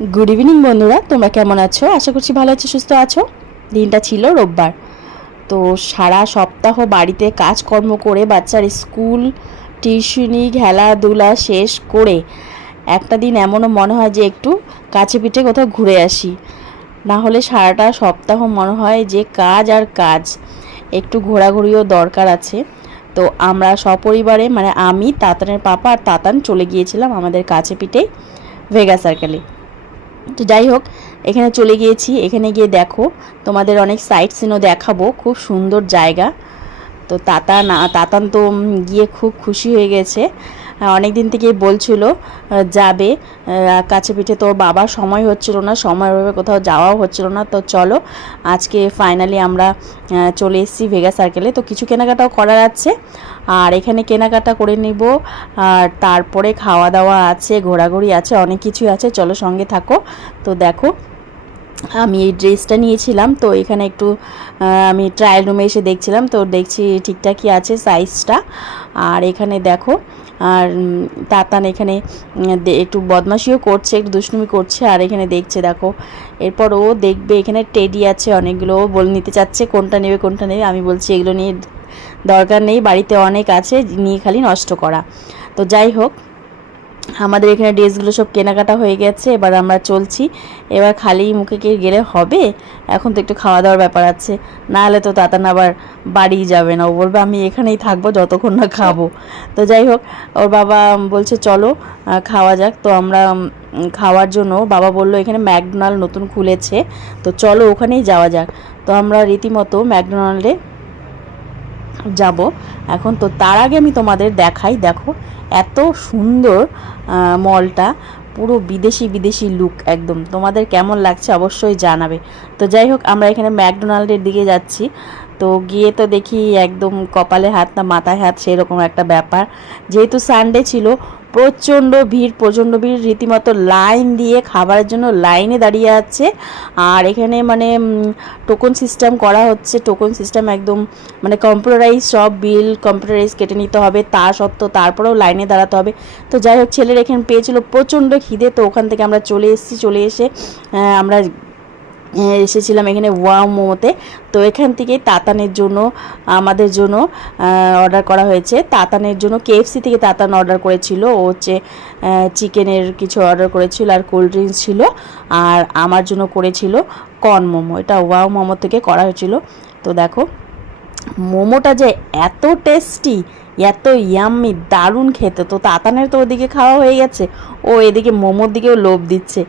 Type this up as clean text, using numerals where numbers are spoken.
Good evening बंधुरा तुम्हारा केमन आछो आशा करछि भालो आछो सुस्थ आछो। दिनटा छिलो रविवार, तो सारा सप्ताह बाड़ीते काजकर्म करे बाच्चार स्कूल टिउशनी खेलाधुला शेष करे একটা দিন এমনও মনে হয় যে একটু কাছে পিঠে কোথাও ঘুরে আসি, না হলে সারাটা সপ্তাহ মনে হয় যে কাজ আর কাজ। একটু ঘোরাঘুরিও দরকার আছে। তো আমরা সপরিবারে মানে আমি, তাতানের পাপা আর তাতান চলে গিয়েছিলাম আমাদের কাছে পিঠে ভেগা সার্কেলে। তো যাই হোক, এখানে চলে গিয়েছি। এখানে গিয়ে দেখো তোমাদের অনেক সাইট সিনও দেখাবো, খুব সুন্দর জায়গা। তো তাতান তো গিয়ে খুব খুশি হয়ে গেছে। অনেক দিন থেকেই বলছিল যাবে কাছে পিঠে, তো বাবার সময় হচ্ছিল না, সময়ভাবে কোথাও যাওয়াও হচ্ছিল না। তো চলো আজকে ফাইনালি আমরা চলে এসেছি ভেগা সার্কেলে। তো কিছু কেনাকাটাও করার আছে, আর এখানে কেনাকাটা করে নিব, আর তারপরে খাওয়া দাওয়া আছে, ঘোরাঘুরি আছে, অনেক কিছুই আছে। চলো সঙ্গে থাকো। তো দেখো আমি এই ড্রেসটা নিয়েছিলাম, তো এখানে একটু আমি ট্রায়াল রুমে এসে দেখছিলাম, তো দেখছি ঠিকঠাকই আছে সাইজটা। আর এখানে দেখো, আর তাতান এখানে একটু বদমাশিও করছে, একটু দুষ্টুমি করছে, আর এখানে দেখছে দেখো। এরপর ও দেখবে এখানে টেডি আছে অনেকগুলো, ও বলে নিতে চাচ্ছে কোনটা নেবে কোনটা নেবে। আমি বলছি এগুলো নিয়ে দরকার নেই, বাড়িতে অনেক আছে, নিয়ে খালি নষ্ট করা। তো যাই হোক, আমাদের এখানে ড্রেসগুলো সব কেনাকাটা হয়ে গেছে, এবার আমরা চলছি। এবার খালি মুখে কি গেলে হবে, এখন তো একটু খাওয়া দাওয়ার ব্যাপার আছে, না হলে তো তাতান আবার বাড়ি যাবে না, ও বলবে আমি এখানেই থাকবো যতক্ষণ না খাবো। তো যাই হোক, ওর বাবা বলছে চলো খাওয়া যাক। তো আমরা খাওয়ার জন্য বাবা বললো এখানে ম্যাকডোনাল্ড নতুন খুলেছে, তো চলো ওখানেই যাওয়া যাক। তো আমরা রীতিমতো ম্যাকডোনাল্ডে যাব এখন। তো তার আগে আমি তোমাদের দেখাই, দেখো এত সুন্দর মলটা, পুরো বিদেশি বিদেশি লুক একদম। তোমাদের কেমন লাগছে অবশ্যই জানাবে। তো যাই হোক, আমরা এখানে ম্যাকডোনাল্ডের দিকে যাচ্ছি। তো গিয়ে তো দেখি একদম কপালে হাত না মাথায় হাত সেরকম একটা ব্যাপার। যেহেতু সানডে ছিল, প্রচণ্ড ভিড়, রীতিমতো লাইন দিয়ে খাবারের জন্য লাইনে দাঁড়িয়ে আছে। আর এখানে মানে টোকন সিস্টেম করা হচ্ছে, টোকন সিস্টেম একদম মানে কম্পিউটারাইজ, সব বিল কম্পিউটারাইজ কেটে নিতে হবে, তা সত্ত্বেও তারপরেও লাইনে দাঁড়াতে হবে। তো যাই হোক, ছেলের এখানে পেয়েছিল প্রচণ্ড খিদে, তো ওখান থেকে আমরা চলে এসেছি। চলে এসে আমরা এসেছিলাম এখানে ওয়াও মোমোতে। তো এখান থেকে তাতানের জন্য আমাদের জন্য অর্ডার করা হয়েছে। তাতানের জন্য কেএফসি থেকে তাতান অর্ডার করেছিল, ও হচ্ছে চিকেনের কিছু অর্ডার করেছিল, আর কোল্ড ড্রিঙ্কস ছিল। আর আমার জন্য করেছিল কর্ন মোমো, এটা ওয়াও মোমো থেকে করা হয়েছিল। তো দেখো মোমোটা যে এত টেস্টি, এত ইয়াম্মি, দারুণ খেতে। তো তাতানের তো ওদিকে খাওয়া হয়ে গেছে, ও এদিকে মোমোর দিকেও লোভ দিচ্ছে।